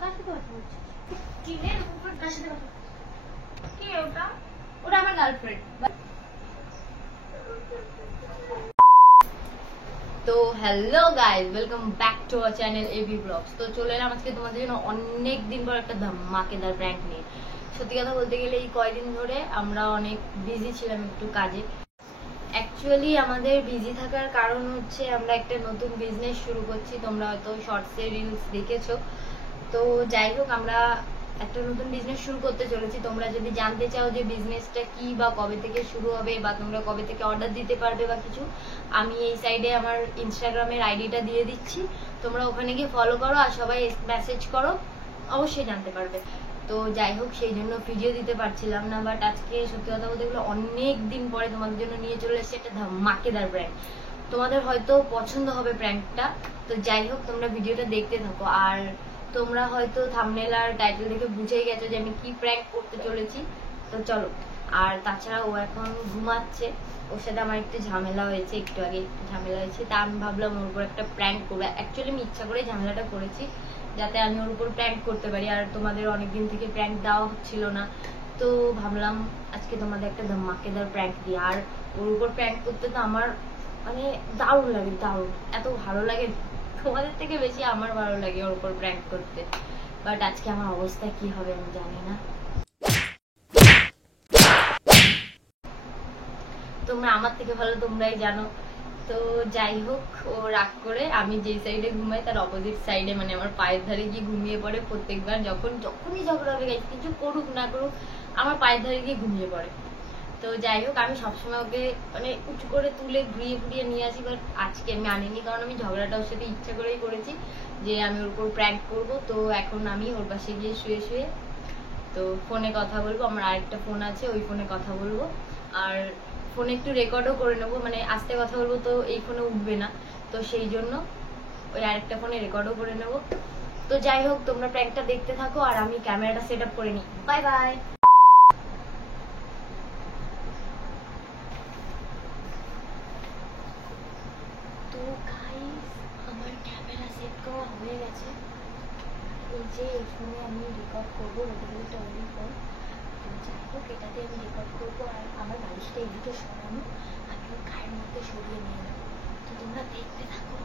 কার সাথে কথা বলছিস? টিনের উপর কার সাথে কথা? কি ওটা? ওটা আমার গার্লফ্রেন্ড। তো hello guys, welcome back to our channel AB blogs. তো চলে এলাম আজকে তোমাদের জন্য অনেক দিন পর একটা ধামাকেদার প্র্যাঙ্ক নিয়ে। সত্যি কথা বলতে গেলে এই কয়দিন ধরে আমরা অনেক বিজি ছিলাম একটু কাজে। অ্যাকচুয়ালি আমাদের বিজি থাকার কারণ হচ্ছে আমরা একটা নতুন বিজনেস শুরু করছি। তোমরা হয়তো শর্টসে রিলস দেখেছো। তো যাই হোক, আমরা একটা নতুন বিজনেস শুরু করতে চলেছি। তোমরা যদি জানতে চাও যে বিজনেসটা কি বা কবে থেকে শুরু হবে বা তোমরা কবে থেকে অর্ডার দিতে পারবে বা কিছু, আমি এই সাইডে আমার ইনস্টাগ্রামের আইডিটা দিয়ে দিচ্ছি। তোমরা ওখানে গিয়ে ফলো করো আর সবাই মেসেজ করো, অবশ্যই জানতে পারবে। তো যাই হোক, সেই জন্য ভিডিও দিতে পারছিলাম না, বাট আজকে সত্যি কথা বলতে গেলে অনেক দিন পরে তোমাদের জন্য নিয়ে চলে এসেছে একটা ধামাকেদার প্র্যাঙ্ক। তোমাদের হয়তো পছন্দ হবে প্র্যাঙ্কটা। তো যাই হোক, তোমরা ভিডিওটা দেখতে থাকো। আর তোমরা হয়তো থাম্বনেল আর টাইটেল দেখে বুঝেই গেছো যে আমি কি প্র্যাঙ্ক করতে চলেছি। তো চলো। আর তাছাড়া ও এখন ঘুমাচ্ছে, ওর সাথে আমার একটু ঝামেলা হয়েছে, একটু আগে একটু ঝামেলা হয়েছে। তা আমি ভাবলাম ওর উপর একটা প্র্যাঙ্ক করবো। অ্যাকচুয়ালি আমি ইচ্ছা করে ঝামেলাটা করেছি যাতে আমি ওর উপর প্র্যাঙ্ক করতে পারি। আর তোমাদের অনেকদিন থেকে প্র্যাঙ্ক দেওয়া হচ্ছিল না, তো ভাবলাম আজকে তোমাদের একটা ধামাকেদার প্র্যাঙ্ক দিই। আর ওর উপর প্র্যাঙ্ক করতে তো আমার মানে দারুণ লাগে, দারুণ, এত ভালো লাগে। তোমাদের থেকে বেশি আমার ভালো লাগে ওর উপর প্র্যাঙ্ক করতে। বাট আজকে আমার অবস্থা কি হবে আমি জানি না। তোমরা আমার থেকে ভালো তোমরাই জানো। তো যাই হোক, ও রাগ করে আমি যে সাইডে ঘুমাই তার অপোজিট সাইডে, মানে আমার পায়ের ধারে গিয়ে ঘুমিয়ে পড়ে প্রত্যেকবার। যখনই ঝগড়া হবে, কিছু করুক না করুক, আমার পায়ের ধারে গিয়ে ঘুমিয়ে পড়ে। তো যাই হোক, আমি সবসময় ওকে মানে উঁচু করে তুলে ঘুরিয়ে ঘুরিয়ে নিয়ে আসি, বাট আজকে আমি আনিনি, কারণ আমি ঝগড়াটা ওর সাথে ইচ্ছা করেই করেছি যে আমি ওর উপর প্র্যাঙ্ক করবো। তো এখন আমি ওর পাশে গিয়ে শুয়ে শুয়ে তো ফোনে কথা বলবো। আমার আরেকটা ফোন আছে, ওই ফোনে কথা বলবো। আর ফোনে একটু রেকর্ডও করে নেবো, মানে আস্তে কথা বলবো তো এই ফোনে উঠবে না, তো সেই জন্য ওই আরেকটা ফোনে রেকর্ডও করে নেবো। তো যাই হোক, তোমরা প্র্যাঙ্কটা দেখতে থাকো আর আমি ক্যামেরাটা সেট আপ করে নিই। Bye bye. তো গাইস, আমার ক্যামেরা সেট করা হয়ে গেছে। এই যে এই ফোনে আমি রেকর্ড করবো, ওটা ওই ফোন। যাই হোক, এটাতে আমি রেকর্ড করবো। আর আমার বালিশটা এদিকে সরানো, আমি ওর গায়ের মধ্যে সরিয়ে নিয়ে নেবো। তো তোমরা দেখতে থাকো।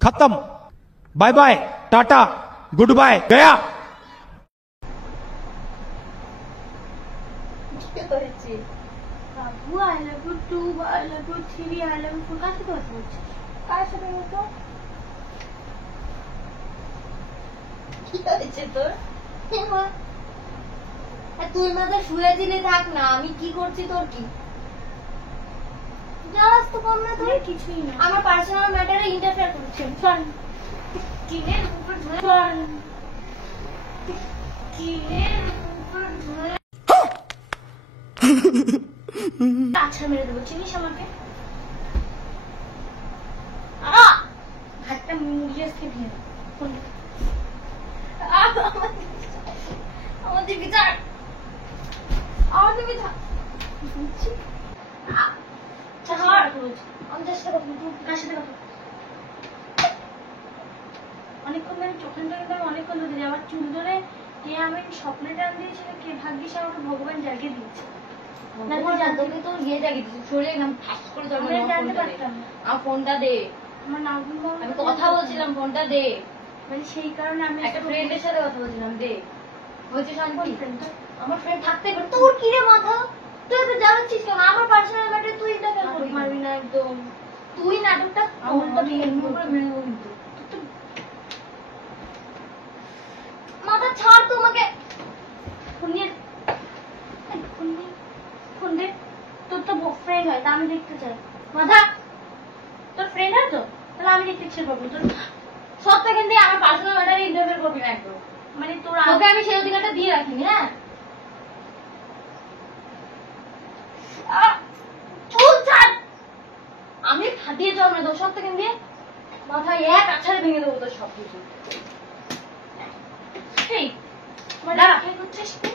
खत्म, बाय बाय, टाटा, गुड बाय, गया। বাবু I love you too, I love you three, I love you four. কার সাথে কথা বলছিস? কার সাথে বলতো? কি হয়েছে তোর? তুই মাথা শুয়ে দিলে থাক না, আমি কি করছি তোর কি? জানাস তো কম না তুই? কিছুই না। আমার পার্সোনাল ম্যাটারে ইন্টারফেয়ার করছিস। চল কিনের উপর ধরে চল। কিনের উপর ধরে আচ্ছা মেরে দেবো। চিনিস আমাকে? হাতটা মুড়িয়ে আসতে দিয়ে আমাদের বিচার, আমাদের বিচার। অনেকক্ষণ ধরে চোখানটা কিন্তু আমি অনেকক্ষণ ধরে আমার চুল ধরে কে আমি স্বপ্নে টান দিয়েছিল, কে ভাগ্যিস আমাকে ভগবান জাগিয়ে দিচ্ছে। না তুই জানতো কি তোর ইয়ে জাগিয়ে দিচ্ছিস, শরীরে একদম ঠাস করে তোর আমি জানতে পারতাম না। আমার ফোনটা দে, আমার নাম আমি কথা বলছিলাম, ফোনটা দে। মানে সেই কারণে আমি একটা ফ্রেন্ডের সাথে কথা বলছিলাম, দে। বলছি শান্তি, ফ্রেন্ডটা আমার ফ্রেন্ড থাকতে পারে। তোর কি রে মাথা? তুই তো জানাচ্ছিস কেন? আমার পার্সোনাল ম্যাটারে তুই ইন্টারফেয়ার করবি মারবি না একদম। তুই নাটকটা আমারটা ভেঙে ভেঙে করে দেবো। মেরে দেবো কিন্তু। মাথা ছাড় তোমাকে। ফোন নিয়ে ফোন দে। তোর তো ফ্রেন্ড হয়, তা আমি দেখতে চাই। মাথা তোর ফ্রেন্ড হয় তো, তাহলে আমি দেখতে ইচ্ছে করবো। তোর সব সেকেন্ড দিয়ে আমার পার্সোনাল ম্যাটারে ইন্টারফেয়ার করবি না একদম। মানে তোর তোকে আমি সেই অধিকারটা দিয়ে রাখিনি। হ্যাঁ, চুল ছাড়। আমি ফাটিয়ে জন্মে দেবো সব সেকেন্ড দিয়ে। মাথায় এক আছাড়ে ভেঙে দেবো তোর সব কিছু। এই মানে দাঁড়া। কি করছিস তুই?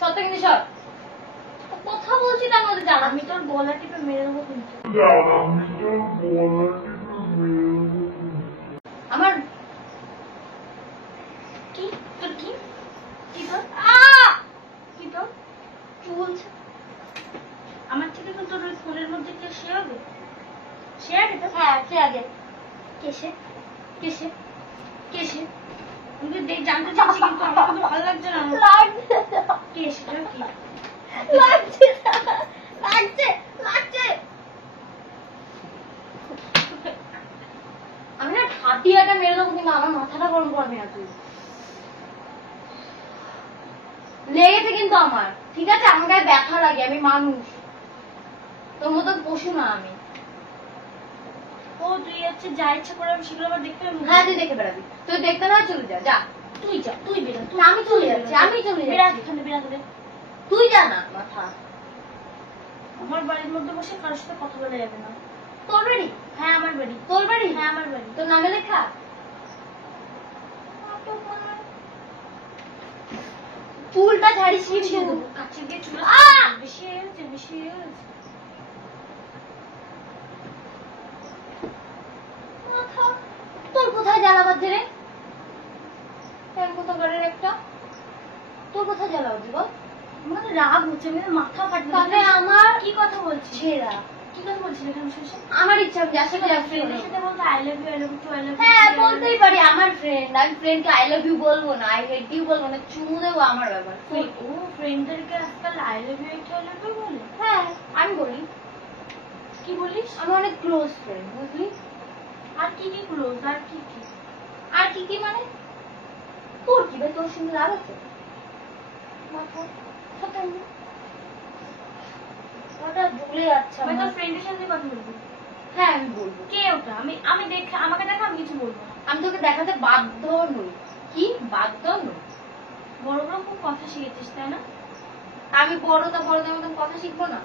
সব সেকেন্ড সব কথা বলছি, তার মধ্যে জানা আমি তোর গলা টিপে মেরে দেবো কিন্তু। আমার কি তোর কি কি তোর কি তোর চুল আমার থেকে তো তোর ওই ফোনের মধ্যে কে সে হবে? সে আগে তো? হ্যাঁ সে আগে কে সে? কে সে? কে সে? আমি তো জানতে চাচ্ছি কিন্তু আমার কিন্তু ভালো লাগছে না। লাগছে কে সেটা কি? লাগছে লাগছে লাগছে। আমি না হাতিয়াটা মেরে দেবো কিন্তু আমার মাথাটা গরম করবে না তুই। লেগেছে কিন্তু আমার, ঠিক আছে? আমার গায়ে ব্যথা লাগে, আমি মানুষ, তোর মতন পশু না আমি। ও তুই হচ্ছে যা ইচ্ছা করে আমি সেগুলো আবার দেখতে পাবো? হ্যাঁ তুই দেখে বেড়াবি, তুই দেখতে না চলে যা, যা তুই যা, তুই বেরা। আমি চলে যাচ্ছি, আমি চলে বেরা যাচ্ছি, এখানে, বেরা করে। তুই যা না। মাথা আমার বাড়ির মধ্যে বসে কারোর সাথে কথা বলা যাবে না। তোর বাড়ি? হ্যাঁ আমার বাড়ি। তোর বাড়ি? হ্যাঁ আমার বাড়ি। তোর নামে লেখা? চুলটা ঝাড়িস কিন্তু। কাছে গিয়ে চুল বেশি হয়ে গেছে, বেশি হয়ে গেছে। মাথা তোর কোথায় জ্বালা বাজছে রে? কোথাকারের একটা তোর কোথায় জ্বালা বাজছে বল? আমার রাগ হচ্ছে, আমি মাথা ফাটছে। তাহলে আমার কি কথা বলছিস? ছেড়া কি কথা বলছিস এখানে শুনছিস? আমার ইচ্ছা, আমি যার সাথে যাচ্ছি। ফ্রেন্ডের সাথে বলতে I love you, I love you, I love you. হ্যাঁ বলতেই পারি, আমার ফ্রেন্ড, আমি ফ্রেন্ডকে আই লাভ ইউ বলবো না, আই হেট ইউ বলবো না, চুমু দেবো, আমার ব্যাপার। ও ফ্রেন্ডদেরকে আজকাল I love you, I love you বলে? হ্যাঁ আমি বলি। কি বলিস? আমি অনেক ক্লোজ ফ্রেন্ড, বুঝলি? আর কি কি ক্লোজ? আর কি কি? আর কি কি মানে? তোর কি ভাই, তোর সঙ্গে লাভ আছে? মাথা সত্যি ওটা ভুলে যাচ্ছে আমি আমার। তোর ফ্রেন্ডের সাথে কথা বলবো। হ্যাঁ আমি বলবো। কে ওটা? আমি দেখে, আমাকে দেখে আমি কিছু বলবো না। আমি তোকে দেখাতে বাধ্য নই। কি বাধ্য নই? বড় বড় খুব কথা শিখেছিস তাই না? আমি বড়দা বড়দের মতন কথা শিখবো না?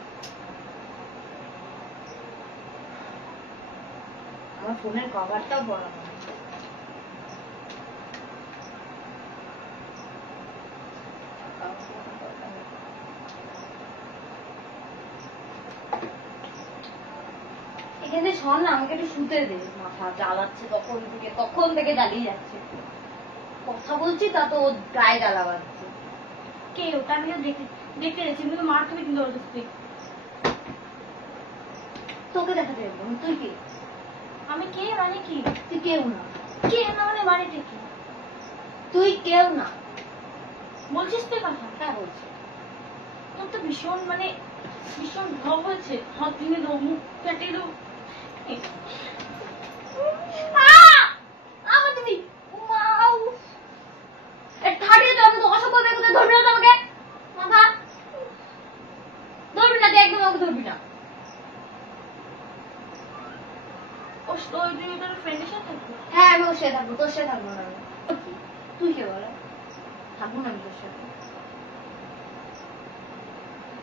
আমার ফোনের কভারটাও বড় না। এখানে শোন না, আমাকে একটু শুতে দে, মাথা জ্বালাচ্ছে তখন থেকে জ্বালিয়ে যাচ্ছে। কথা বলছি তা তো ওর গায়ে জ্বালা বাজছে। কে ওটা? আমি তো দেখতে যাচ্ছি, কিন্তু মার খাবি কিন্তু ওর কাছ থেকে। তোকে দেখাতে যাবো তুই কে? আমি কে মানে কি? তুই কেউ না। কে না মানে বাড়িতে কি? তুই কেউ না। বলছিস তুই কথা? হ্যাঁ বলছি। তোর তো ভীষণ মানে ভীষণ ভাব হয়েছে। হাত ভেঙে দেবো, মুখ কেটে দেবো। আমার তুমি ঠাটিয়ে তো আমি তো অসভ্য বেগুতে ধরবি না তো আমাকে। মাথা ধরবি না, তুই একদম আমাকে ধরবি না। ওই তুই তোর ফ্রেন্ডের সাথে থাকবি? হ্যাঁ আমি ওর সাথে থাকবো, তোর সাথে থাকবো না। তুই কে বলে? থাকবো না আমি তোর সাথে।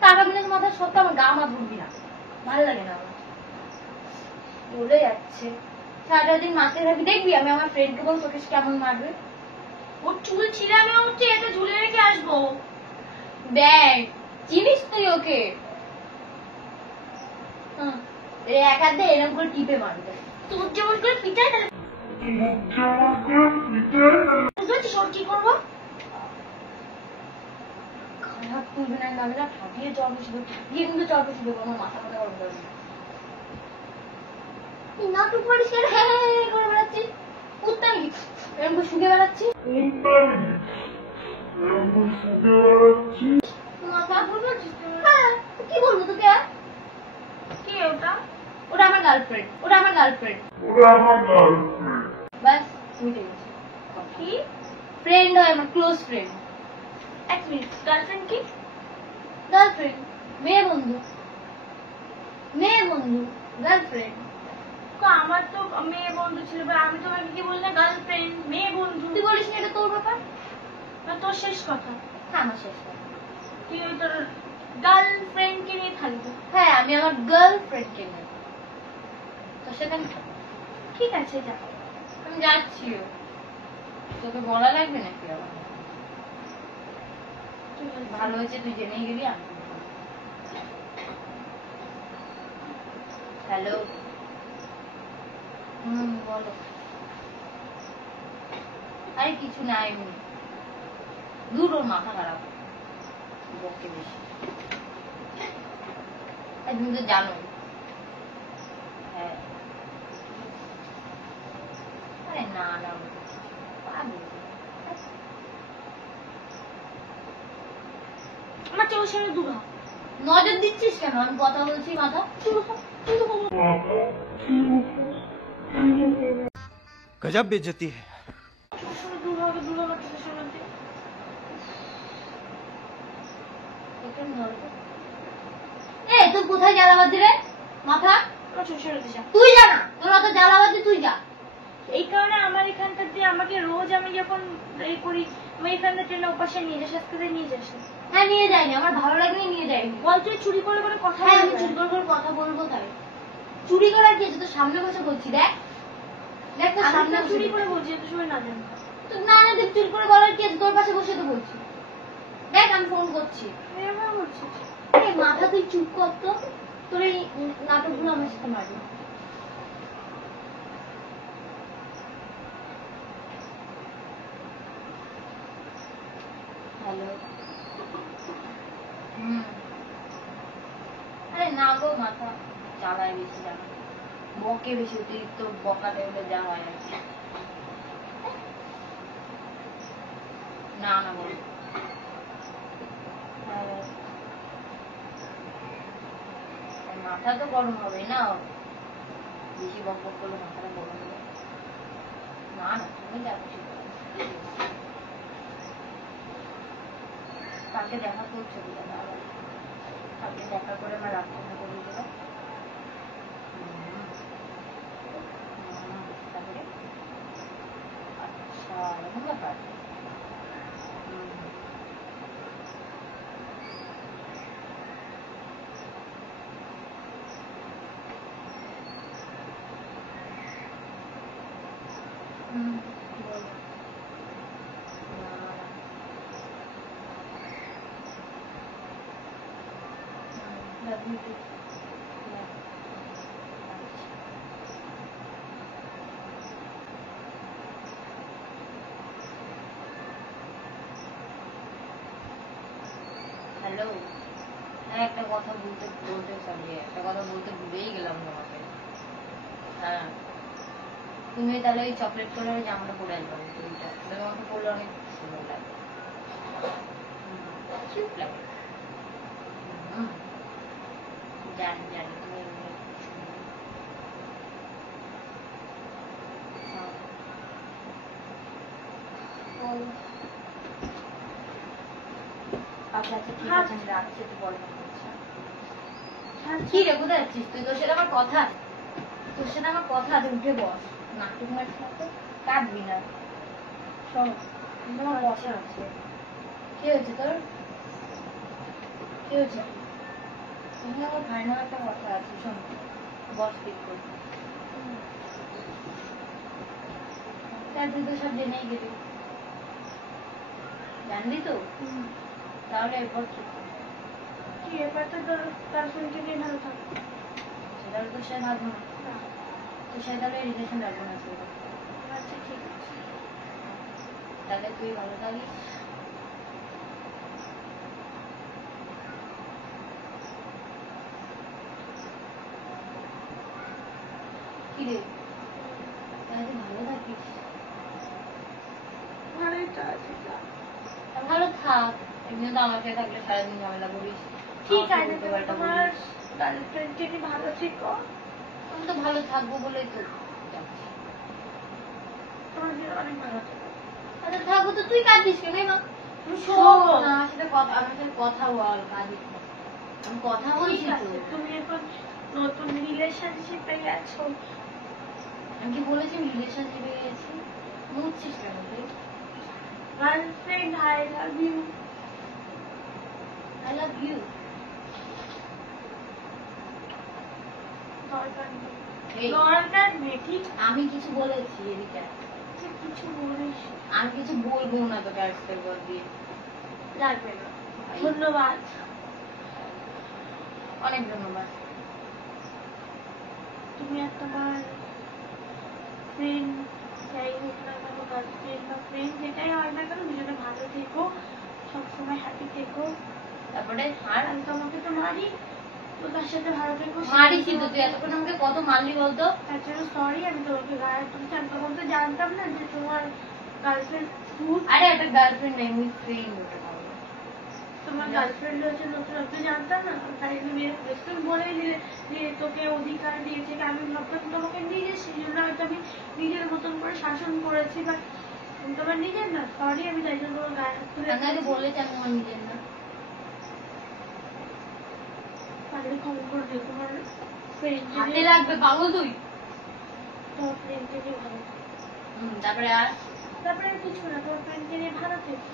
টাকা মিলে মাথা সত্য আমার গা মা ধরবি না, ভালো লাগে না আমার। বলে যাচ্ছে সারাটা দিন মারতে থাকবি, দেখবি আমি আমার ফ্রেন্ডকে বল তোকে কেমন মারবে। ওর চুল ছিঁড়ে আমি হচ্ছে এতে ঝুলে রেখে আসবো। দেখ চিনিস তুই ওকে? এক হাত দিয়ে এরকম করে টিপে মারবে। তোর যেমন করে পিটাই তাহলে বুঝেছিস ওর কি করবো? খারাপ তুলবে না, আমি না ঠাপিয়ে চর বসে ঠাপিয়ে কিন্তু চর বসে দেবো, আমার মাথা মাথা গরম করবে। নাটক পরিষ্কার হ্যাঁ করে বেড়াচ্ছিস, কুত্তা নাকি এরকম করে শুকে বেড়াচ্ছিস? মাথা হ্যাঁ কি বলবো তোকে? কে ওটা? ওটা আমার গার্লফ্রেন্ড, ওটা আমার গার্লফ্রেন্ড। ব্যাস মিটে গেছে। কি? ফ্রেন্ড হয় আমার, ক্লোজ ফ্রেন্ড। এক মিনিট, গার্লফ্রেন্ড কি? গার্লফ্রেন্ড মেয়ে বন্ধু, মেয়ে বন্ধু গার্লফ্রেন্ড। আমার তো মেয়ে বন্ধু ছিল, আমি তোমাকে কি বললাম? গার্লফ্রেন্ড, মেয়ে বন্ধু। তুই বলিস না এটা তোর ব্যাপার? না তোর শেষ কথা। হ্যাঁ আমার শেষ কথা। তুই ওই তোর গার্লফ্রেন্ডকে নিয়ে থাকবি? হ্যাঁ আমি আমার গার্লফ্রেন্ডকে নিয়ে তোর সাথে আমি থাকবো। ঠিক আছে যা। আমি যাচ্ছিও, তোকে বলা লাগবে নাকি আবার? ভালো হয়েছে তুই জেনেই গেলি। আমি হ্যালো বলো। আরে কিছু না, এমনি দূর, ওর মাথা খারাপ বকে বেশি, তুমি তো জানোই। হ্যাঁ আরে না না আমার চোখের সামনে দূর হ। নজর দিচ্ছিস কেন? আমি কথা বলছি মাথা। गजब बेइज्जती है। চোখের সামনে দূর হবে, দূর হবে চোখের সামনে দিয়ে। তুই কোথায় জ্বালাবাজি রে মাথা? আমার চোখের সামনে দিয়ে যা। তুই যা না, তোর অত জ্বালাবাজি তুই যা। এই কারণে আমার এখানটা দিয়ে আমাকে রোজ আমি যখন এই করি, আমি এখানটা ট্রেনে ওপাশে নিয়ে যাস, আজকে দিয়ে নিয়ে যাস না। হ্যাঁ নিয়ে যাইনি, আমার ভালো লাগেনি নিয়ে যাইনি। বল তুই চুরি করে করে কথা হ্যাঁ আমি বলবি? চুরি করে কথা বলবো তাই। চুরি করার কি আছে? তোর সামনে বসে বলছি, দেখ দেখ তোর আমি সামনে তো চুরি করে বসে বলছি, এত সময় না জানি। তো না না তুই চুরি করে বলার কি আছে? তোর পাশে বসে তো বলছি। দেখ আমি ফোন করছি। এবার বলছিস এই মাথা তুই চুপ কর তো, তোর এই নাটকগুলো আমার সাথে মারবি। হ্যালো। আরে না গো মাথা চালায় বেশি, জানো বকে বেশি, অতিরিক্ত বকাতে হলে যা হয় আর কি। না না বলো। মাথা তো গরম হবে না, বেশি বক বক করলে মাথাটা গরম হবে। না না তুমি যা খুশি করো। কালকে দেখা করছো কি দাদা? কালকে দেখা করে আমার রাত্রে করে দেবো। তারপরে আচ্ছা এরকম ব্যাপার। হ্যালো। হ্যাঁ একটা কথা বলতে একটা কথা বলতে ভুলেই গেলাম তোমাকে। হ্যাঁ তুমি তাহলে ওই চকলেট কালারের জামাটা পরে আসবে, ওইটা আমাকে পরলে অনেক সুন্দর লাগে, কিউট লাগে। জানি জানি তুমি এমনি সুন্দর। আচ্ছা আচ্ছা ঠিক আছে আমি রাখছি, একটু পরে ফোন করছি। কি রে কোথায় যাচ্ছিস তুই? তোর সাথে আমার কথা আছে, তোর সাথে আমার কথা আছে, উঠে বস। নাটক মারছিস না তো, কাটবি না। শোন আমার কথা আছে। কি হয়েছে তোর? কি হয়েছে? এখানে আমার ফাইনাল একটা কথা আছে, শোন বস পিক কর। তুই তো সব জেনেই গেলি, জানলি তো, তাহলে এরপর কি? কি এবার তো গার্লফ্রেন্ডকে নিয়ে ভালো থাকো। সেটা তোর সাথে ভাববো না, তোর সাথে তাহলে রিলেশন রাখবো না। আচ্ছা ঠিক আছে। তাহলে তুই ভালো থাকিস। কি রে তাহলে তুই ভালো থাকিস। ভালোই তো আছে। ভালো থাক, এমনি তো আমার সাথে থাকলে সারাদিন ঝামেলা করিস। ঠিক আমাকে আছে উল্টোপাল্টা তোমার বলিস। গার্লফ্রেন্ডকে নিয়ে ভালো থেকো। আমি তো ভালো থাকবো বলেই তো যাচ্ছি। তোমার জন্য অনেক ভালো থেকো। আচ্ছা থাকবো তো তুই কাঁদিস কেন? মা শোন আমার সাথে কথা বল, কাঁদিস না। আমি কথা বলছি ঠিক তো। আছে, তুমি এখন নতুন রিলেশনশিপে গেছো। আমি কি বলেছি রিলেশনশিপে গেছি? মুচ্ছিস কেন তুই? Girlfriend I love you. I love you. দরকার নেই, এই দরকার নেই। ঠিক আমি কিছু বলেছি এদিকে? আছে, কিছু বলিস আমি কিছু বলবো না তোকে আজকের পর দিয়ে। লাগবে না। ধন্যবাদ। অনেক ধন্যবাদ। তুমি আর তোমার ফ্রেন্ড যাই হোক না কেন, গার্লফ্রেন্ড বা ফ্রেন্ড যেটাই হয় না কেন, দুজনে ভালো থেকো, সবসময় হ্যাপি থেকো। তারপরে আর আমি তোমাকে তো মারি, তো তার সাথে ভালো থেকো। মারিছি তো, তুই এতক্ষণ আমাকে কত মারলি বলতো? তার জন্য সরি, আমি তোমাকে গায়ে তুলছি। আমি তখন তো জানতাম না যে তোমার গার্লফ্রেন্ড ভূত। আরে একটা গার্লফ্রেন্ড নেই, আমি ফ্রেন্ড হতে পারবো। তোমার গার্লফ্রেন্ড হচ্ছে নতুন, তুই জানতাম না, তাই জন্য মেরে ফেলেছি। তুমি বলে দিলে যে তোকে অধিকার দিয়েছে, আমি ভাবতাম তোমাকে নিজে, সেই জন্য হয়তো আমি নিজের মতন করে শাসন করেছি, বা তোমার নিজের না, সরি আমি তাই জন্য তোমার গায়ে হাত তুলে বলেছি আমি আমার নিজের না। তাহলে খবর করে দিও তোমার ফ্রেন্ড, হাতে লাগবে পাগল তুই। তোমার ফ্রেন্ডকে নিয়ে ভালো, তারপরে আর তারপরে আর কিছু না, তোমার ফ্রেন্ডকে নিয়ে ভালো থেকো।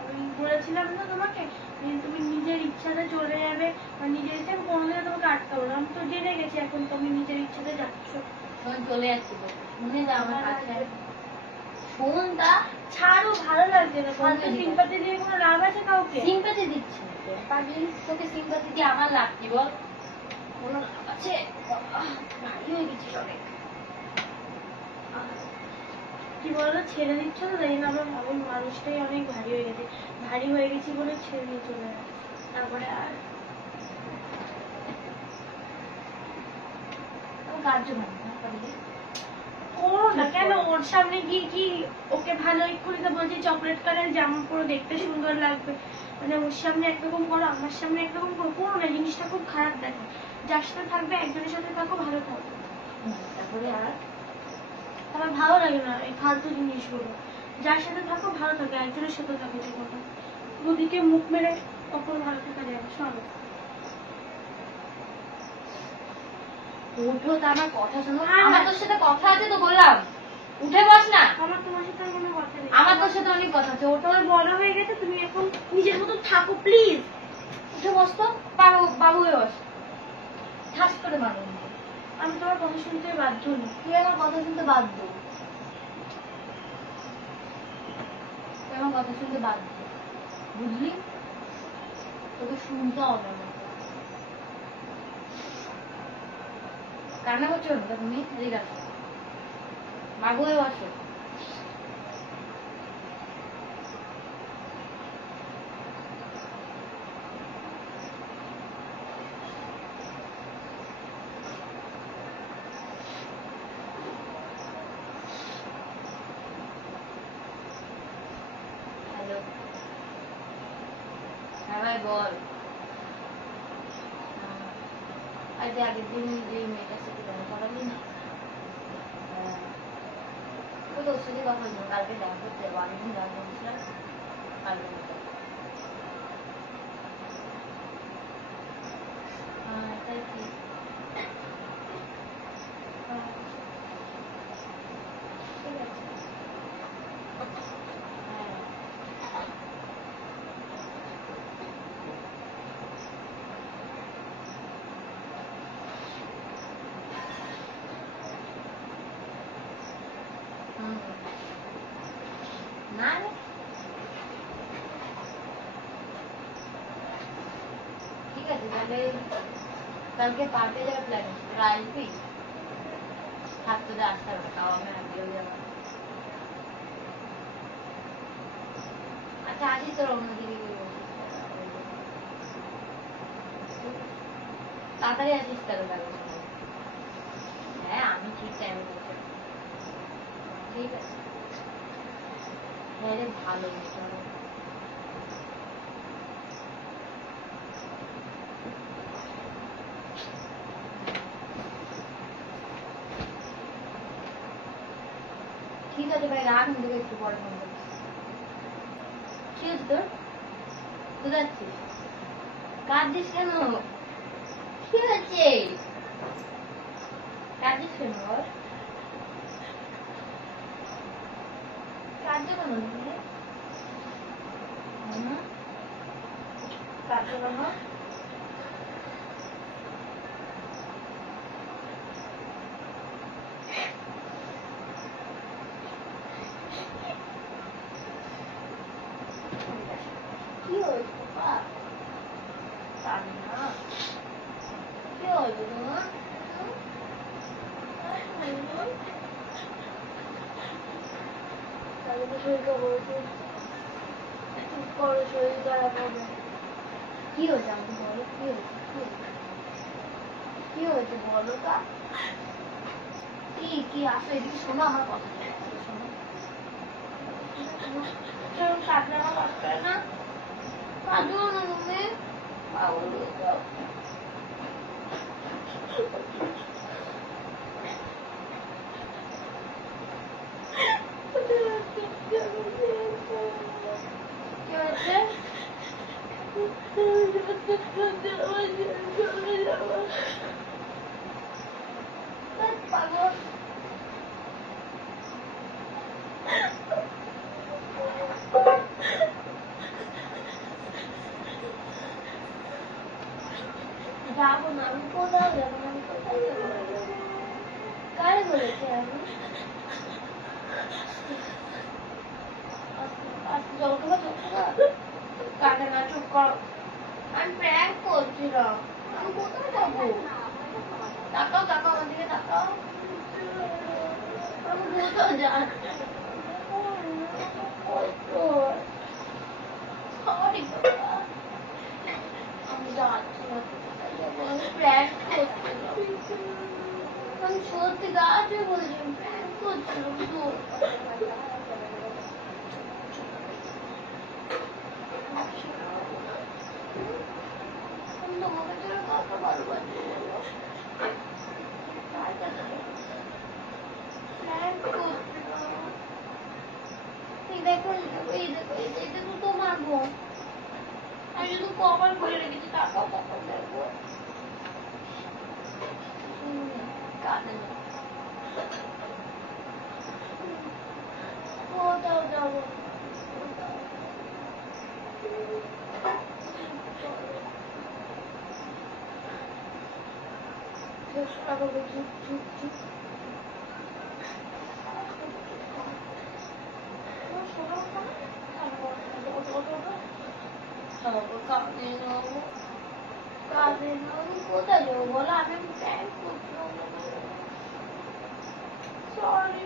আমি বলেছিলাম না তোমাকে তুমি নিজের ইচ্ছাতে চলে যাবে, বা নিজের ইচ্ছা, আমি কোনোদিনও তোমাকে আটকাবো না। আমি তো জেনে গেছি এখন তুমি নিজের ইচ্ছাতে যাচ্ছ। তখন চলে যাচ্ছি তো, শুনে যা আমার কাছে। ফোনটা ছাড়ো, ভালো লাগছে না, ফালতু সিম্পাতি দিয়ে কোনো লাভ আছে কাউকে? সিম্পাতি দিচ্ছি না তো। পাগলি, তোকে সিম্পাতি দিয়ে আমার লাভ কি বল? কোনো লাভ আছে? ভারী হয়ে গেছিস অনেক। কি বলো, ছেড়ে দিচ্ছ তো, তাই জন্য আমার মানুষটাই অনেক ভারী হয়ে গেছে। ভারী হয়ে গেছি বলে ছেড়ে দিয়ে চলে যাচ্ছে। তারপরে আর কার্য ভালো না পাগলি। ও না কেন, ওর সামনে গিয়ে কি ওকে ভালো করে তো বলছি চকলেট কালার জামা পরে দেখতে সুন্দর লাগবে, মানে ওর সামনে একরকম করো, আমার সামনে একরকম করো না, জিনিসটা খুব খারাপ দেখে। যার সাথে থাকবে একজনের সাথে থাকো, ভালো থাকবে। তারপরে আর আমার ভালো লাগে না এই ফালতু জিনিসগুলো। যার সাথে থাকো ভালো থাকে, একজনের সাথে থাকো, যে কথা দুদিকে মুখ মেরে কখন ভালো থাকা যায় সব। ওঠো, তো আমার কথা শোনো। আমার তোর সাথে কথা আছে তো, বললাম উঠে বস না। আমার তোমার সাথে আর কোনো কথা নেই, আমার তোর সাথে অনেক কথা আছে। ওঠো, তোমার বড় হয়ে গেছে, তুমি এখন নিজের মতো থাকো প্লিজ। উঠে বস তো, বাবু বাবু হয়ে বস। ঠাস করে মারুন। আমি তোমার কথা শুনতে বাধ্য নই। তুই আমার কথা শুনতে বাধ্য, তুই আমার কথা শুনতে বাধ্য, বুঝলি? তোকে শুনতে হবে আমার। কান্না করছো না তুমি? এদিকে আসো, বাবু হয়ে বসো। হ্যালো, হ্যাঁ ভাই বল। আজ আগের দিন যে মেয়েটার সাথে দেখা করালি না, তো তোর সাথে কথা বলবো, কালকে দেখা করতে যাবো। আগের দিন দেখা করছিলাম, কালকে দেখা করবো। তাই কি? ঠিক আছে। হ্যাঁ, না রে, ঠিক আছে তাহলে কালকে পার্কে যাওয়ার প্ল্যান আছে। তোরা আসবি? থাকতে দে, আসতে হবে, তাও আমি আগেও যাবো। আচ্ছা আসিস, তোর অন্যদিকে গিয়ে বসিস। তাড়াতাড়ি আসিস তাহলে কালকে। হ্যাঁ, আমি ঠিক টাইমে বসে। ঠিক আছে। হ্যাঁ রে, ভালো মেয়েটা। ঠিক আছে ভাই, রাখ, আমি তোকে একটু পরে ফোন করছি। কি হচ্ছে তোর? কোথায় যাচ্ছিস? কাঁদছিস কেন? কি হচ্ছে? কাঁদছিস কেন বল? কাঁদছো কেন তুমি? কাঁদছো কেন? কি হয়েছে বাবা? কাঁদো না। কি হয়েছে তোমার? তাহলে তো শরীর খারাপ হয়েছে। চুপ করো, শরীর খারাপ হবে। কি হয়েছে আমাকে বলো, কি হয়েছে? কি হয়েছে বলো তা? কি কি আসো, এদিকে শোনো আমার কথা, শোনো। কাঁদলাম কষ্ট হয় না? কাঁদো না তুমি, পাগল হয়ে যাও। কি হয়েছে? পাগল যাবো না, আমি কোথাও যাবো না, আমি কোথায় যাবো? কারে বলেছি আমি? আজকে জল খাবা, জল খাবা? কাঁদে না, চুপ করো। আমি প্র্যাঙ্ক করছিলাম, আমি কোথায় যাবো? তাকাও তাকাও, আমার দিকে তাকাও। আমি কোথাও যাচ্ছি? সরি বাবা, আমি যাচ্ছি না, কোথায় যাবো? আমি প্র্যাঙ্ক করছিলাম, আমি সত্যি গাছে বলছি, আমি প্র্যাঙ্ক করছিলাম। দূর। আমি তোমাকে ছাড়া কাউকে ভালোবাসি বলো? প্র্যাঙ্ক করছিলাম। এই দেখো, এই দেখো, এই দেখো তোমার বোন। আমি শুধু কভার করে রেখেছি, তাকাও তাকাও, দেখো। কাঁদে না, কোথাও যাবো না। চুপ চুপ চুপ। কোথায় যাবো বলো? আমি প্ল্যান করছিলাম। সরি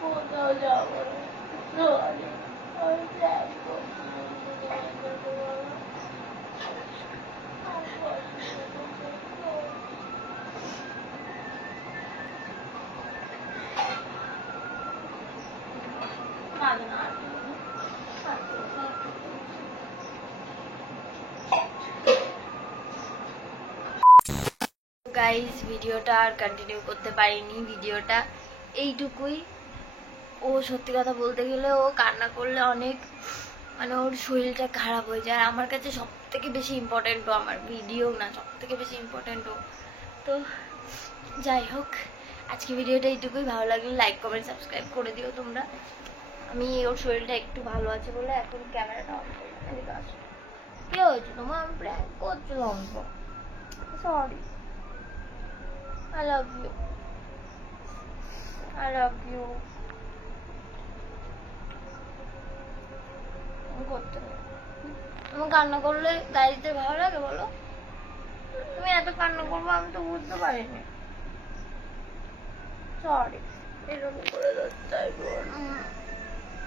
কোথাও যাবো না। সরি, আমি প্ল্যান করছিলাম। গাইস ভিডিওটা আর কন্টিনিউ করতে পারিনি, ভিডিওটা এইটুকুই। ও সত্যি কথা বলতে গেলে ও কান্না করলে অনেক, মানে ওর শরীরটা খারাপ হয়ে যায়। আমার কাছে সব থেকে বেশি ইম্পর্টেন্ট ও, আমার ভিডিও না, সব থেকে বেশি ইম্পর্টেন্ট ও। তো যাই হোক, আজকে ভিডিওটা এইটুকুই। ভালো লাগলে লাইক কমেন্ট সাবস্ক্রাইব করে দিও তোমরা। আমি ওর শরীরটা একটু ভালো আছে বলে এখন ক্যামেরাটা অন করলাম। কি হয়েছে তোমার? আমি প্র্যাঙ্ক করছিলাম তো, sorry. I love you. I love you. করতে তুমি কান্না করলে গাড়িতে ভালো লাগে বলো? তুমি এত কান্না করবো আমি তো বুঝতে পারিনি, সরি। এরকম করে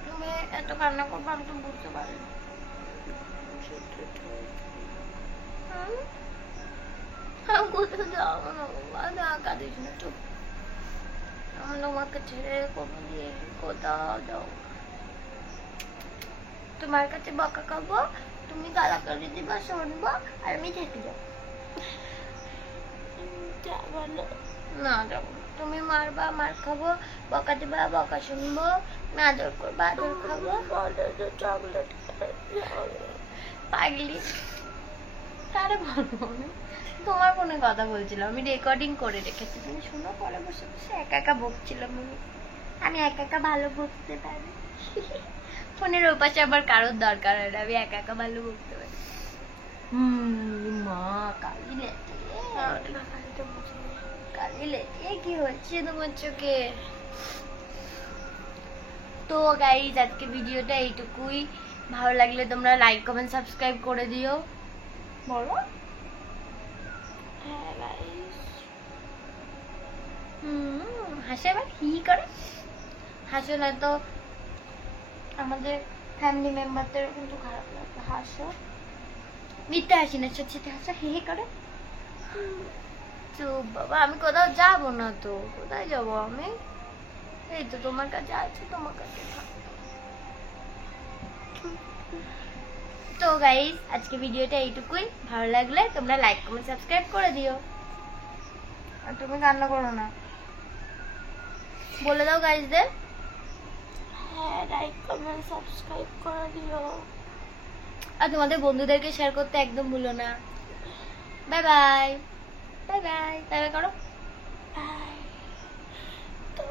তুমি এত কান্না করবো আমি তো বুঝতে পারিনি। আমি কোথাও যাবো না বাবা, না কাঁদিস না, চুপ। আমি তোমাকে ছেড়ে কোনোদিন কোথাও যাও। তোমার কাছে বকা খাবো, তুমি গালাগালি দিবা, শুনবো, আর আমি থেকে যাবো। যাবো না, যাবো। তুমি মারবা, মার খাবো, বকা দিবা, বকা শুনবো, আমি আদর করবো, আদর খাবো, চকলেট পাগলি। তারে বলবো না, তোমার ফোনে কথা বলছিলাম, আমি রেকর্ডিং করে রেখেছি, তুমি শোনো। পরে বসে বসে একা একা বকছিলাম আমি একা একা ভালো বকতে পারি। ফোনের ওপাশে আবার কারোর দরকার হয় না, আমি একা একা ভালো বকতে পারি। মা কালি কালি দিলে এ কি হচ্ছে তোমার চোখে? তো গাইজ আজকে ভিডিওটা এইটুকুই। ভালো লাগলে তোমরা লাইক কমেন্ট সাবস্ক্রাইব করে দিও। বলো হ্যাঁ গাইস, হাসে আবার হি করে, হাসো না তো আমাদের ফ্যামিলি মেম্বারদের কিন্তু খারাপ লাগবে। হাসো, মিথ্যা হাসি না, সত্যি হাসো, হে হে করে। তো বাবা আমি কোথাও যাবো না, তো কোথায় যাবো আমি? এই তো তোমার কাছে আছে, তোমার কাছে থাকবো। তো গাইস আজকে ভিডিওটা এইটুকুই। ভালো লাগলে তোমরা লাইক কমেন্ট সাবস্ক্রাইব করে দিও। আর তুমি কান্না করো না, বলে দাও গাইসদের। হ্যাঁ লাইক কমেন্ট সাবস্ক্রাইব করে দিও। আর তোমাদের বন্ধুদেরকে শেয়ার করতে একদম ভুলো না। Bye bye, bye bye, bye bye করো। তো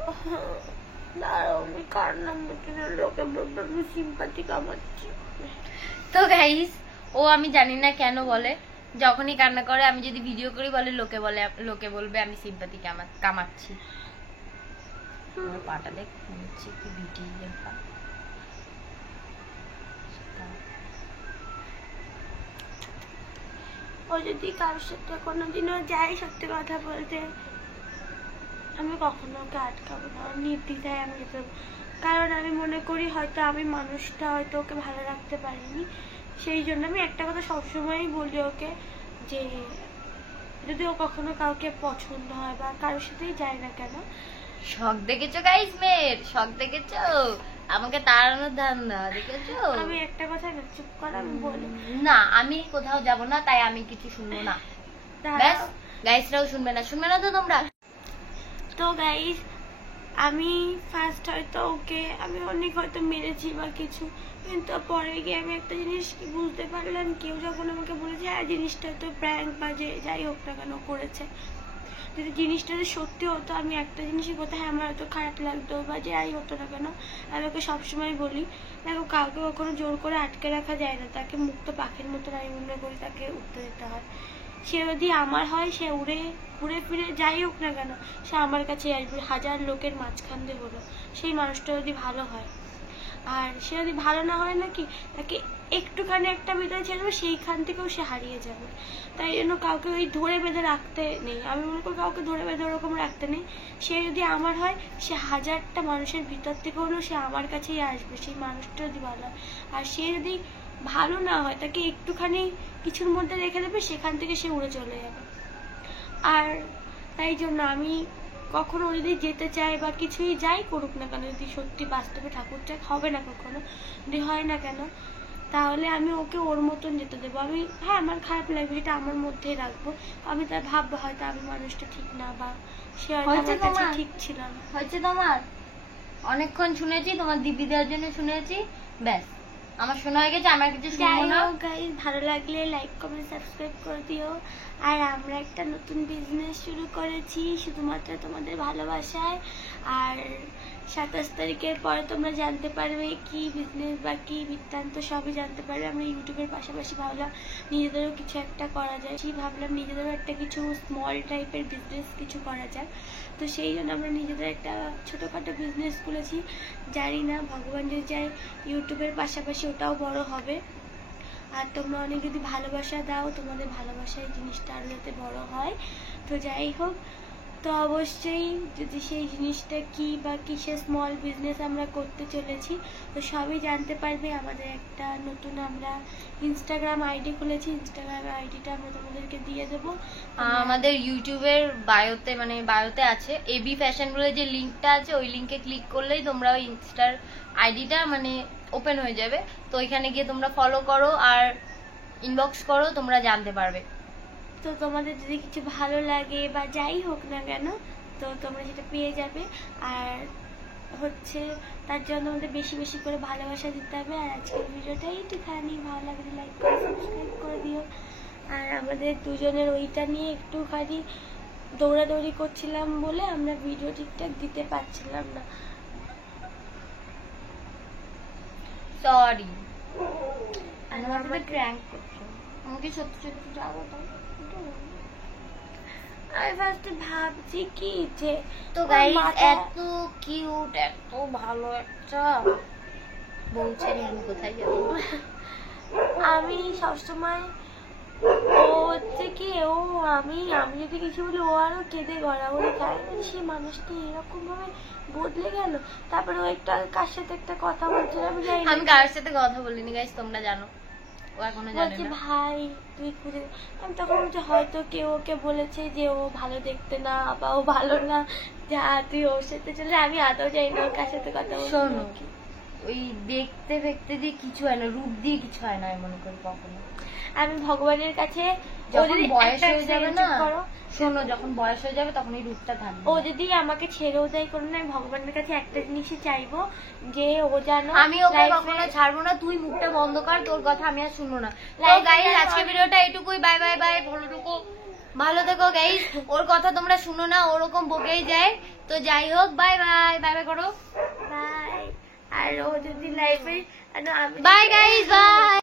দাঁড়াও, আমি কান্না মুখে লোকে বলবে আমি সিম্পাথি কামাচ্ছি। তো গাইস ও আমি জানি না কেন বলে, যখনই কান্না করে আমি যদি ভিডিও করি বলে লোকে বলবে আমি সিম্পাথি কামাচ্ছি। আমার পাটা দেখ মনে হচ্ছে কি বিটিএম পা। ও যদি কারোর সাথে কোনোদিনও যায় সত্যি কথা বলতে, আমি কখনো ওকে আটকাবো না, নির্দ্বিধায় আমি যেতে দেবো। কারণ আমি মনে করি হয়তো আমি মানুষটা হয়তো ওকে ভালো রাখতে পারিনি, সেই জন্য আমি একটা কথা সবসময়ই বলি ওকে, যে যদি ও কখনো কাউকে পছন্দ হয় বা কারোর সাথেই যায় না কেন। শখ দেখেছো গাইস, মেয়ের শখ দেখেছো, আমাকে তাড়ানোর ধান্দা দেখেছো। আমি একটা কথা না, চুপ করো, আমি বলি না আমি কোথাও যাব না, তাই আমি কিছু শুনবো না। ব্যাস গাইসরাও শুনবে না, শুনবে না তো তোমরা। তো গাইস আমি ফার্স্ট হয়তো ওকে আমি অনেক হয়তো মেরেছি বা কিছু, কিন্তু পরে গিয়ে আমি একটা জিনিস কি বুঝতে পারলাম, কেউ যখন আমাকে বলেছে হ্যাঁ জিনিসটা তো প্র্যাঙ্ক বা যে যাই হোক না কেন করেছে, যদি জিনিসটা সত্যি হতো আমি একটা জিনিসই বলতে হ্যাঁ আমার হয়তো খারাপ লাগতো বা যাই হতো না কেন, আমি ওকে সবসময় বলি দেখো কাউকে কখনো জোর করে আটকে রাখা যায় না, তাকে মুক্ত পাখির মতন আমি মনে করি তাকে উঠতে দিতে হয়। সে যদি আমার হয় সে ঘুরে ফিরে যাই হোক না কেন সে আমার কাছে আসবে, হাজার লোকের মাঝখান দিয়ে হলো, সেই মানুষটা যদি ভালো হয়। আর সে যদি ভালো না হয় নাকি তাকে একটুখানি একটা ভিতরে ছেড়ে দেবে, সেইখান থেকেও সে হারিয়ে যাবে। তাই জন্য কাউকে ওই ধরে বেঁধে রাখতে নেই, আমি মনে করি কাউকে ধরে বেঁধে ওরকম রাখতে নেই। সে যদি আমার হয় সে হাজারটা মানুষের ভিতর থেকে হলেও সে আমার কাছেই আসবে, সেই মানুষটা যদি ভালো হয়। আর সে যদি ভালো না হয় তাকে একটুখানি কিছুর মধ্যে রেখে দেবে, সেখান থেকে সে উড়ে চলে যাবে। আর তাই জন্য আমি কখনো যদি যেতে চায় বা কিছুই যাই করুক না কেন, যদি সত্যি বাস্তবে ঠাকুর চাক হবে না কখনো, যদি হয় না কেন, তাহলে আমি ওকে ওর মতন যেতে দেবো। আমি হ্যাঁ আমার খারাপ লাগবে সেটা আমার মধ্যেই রাখবো, আমি তার ভাববো হয়তো আমি মানুষটা ঠিক না বা সে হয়তো আমার কাছে ঠিক ছিল না। হয়েছে তোমার, অনেকক্ষণ শুনেছি, তোমার দিব্যি দেওয়ার জন্য শুনেছি, ব্যাস আমার শোনা হয়ে গেছে, আমার কিছু শুনবো না। গাইস ভালো লাগলে লাইক কমেন্ট সাবস্ক্রাইব করে দিও। আর আমরা একটা নতুন বিজনেস শুরু করেছি শুধুমাত্র তোমাদের ভালোবাসায়। আর 27 তারিখের পরে তোমরা জানতে পারবে কি বিজনেস বা কি বৃত্তান্ত, সবই জানতে পারবে। আমরা ইউটিউবের পাশাপাশি ভাবলাম নিজেদেরও কিছু একটা করা যায়, ভাবলাম নিজেদেরও একটা কিছু স্মল টাইপের বিজনেস কিছু করা যাক। তো সেই জন্য আমরা নিজেদের একটা ছোটোখাটো বিজনেস খুলেছি, জানি না ভগবান যদি চায় ইউটিউবের পাশাপাশি ওটাও বড় হবে। আর তোমরা অনেক যদি ভালোবাসা দাও, তোমাদের ভালোবাসায় জিনিসটা আরও যাতে বড় হয়। তো যাই হোক, তো অবশ্যই যদি সেই জিনিসটা কি বা কিসের স্মল বিজনেস আমরা করতে চলেছি তো সবই জানতে পারবে। আমাদের একটা নতুন আমরা ইনস্টাগ্রাম আইডি খুলেছি, ইনস্টাগ্রাম আইডিটা আমরা তোমাদেরকে দিয়ে দেবো। আমাদের ইউটিউবের বায়োতে আছে এবি ফ্যাশন বলে যে লিঙ্কটা আছে, ওই লিঙ্কে ক্লিক করলেই তোমরা ওই ইনস্টার আইডিটা ওপেন হয়ে যাবে। তো ওইখানে গিয়ে তোমরা ফলো করো আর ইনবক্স করো, তোমরা জানতে পারবে। তো তোমাদের যদি কিছু ভালো লাগে বা যাই হোক না কেন তো তোমরা সেটা পেয়ে যাবে। আর হচ্ছে তার জন্য আমাদের বেশি বেশি করে ভালোবাসা দিতে হবে। আর আজকের ভিডিওটা একটুখানি ভালো লাগলে লাইক করে সাবস্ক্রাইব করে দিও। আর আমাদের দুজনের ওইটা নিয়ে একটুখানি দৌড়াদৌড়ি করছিলাম বলে আমরা ভিডিও ঠিকঠাক দিতে পারছিলাম না, সরি। আমাকে প্র্যাঙ্ক করছো, আমাকে সত্যি সত্যি যাবো তো। আমি ফার্স্টে ভাবছি কি যে তো গাইস এত কিউট এত ভালো একটা বউ ছেড়ে আমি কোথায় যাবো? আমি সবসময় ও হচ্ছে কি ও আমি যদি কিছু বলি ও আরো কেঁদে গড়াগড়ি খায়। সেই মানুষটা এরকম ভাবে বদলে গেল। তারপরে ও একটা কার সাথে একটা কথা বলছিল, আমি কার সাথে কথা বলিনি গাইস, তোমরা জানো, ও এখনো জানে বলছে না। ভাই তুই খুঁজে দে। আমি তখন বলছি হয়তো কেউ ওকে বলেছে যে ও ভালো দেখতে না বা ও ভালো না, যা তুই ওর সাথে চলে। আমি আদৌ জানি না ওর কার সাথে কথা বলছি। শোনো, ওই দেখতে ফেকতে দিয়ে কিছু হয় না, রূপ দিয়ে কিছু হয় না, আমি মনে করি কখনো। আমি ভগবানের কাছে যখন বয়স হয়ে যাবে না, শোনো যখন বয়স হয়ে যাবে তখন এই রূপটা থাকবে। ও যদি আমাকে ছেড়েও দেয় কোনো না, আমি ভগবানের কাছে একটা জিনিসই চাইবো যে ও জানো আমি ওকে কখনো ছাড়বো না। তুই মুখটা বন্ধ কর, তোর কথা আমি আর শুনবো না। তো গাইস আজকে ভিডিওটা এইটুকুই, বাই বাই বাই, ভালো থেকো গাইস। ওর কথা তোমরা শুনো না, ওরকম বকেই যায়। তো যাই হোক, বাই বাই, বাই বাই করো, বাই। আর ও যদি লাইফে বাই গাইস, বাই।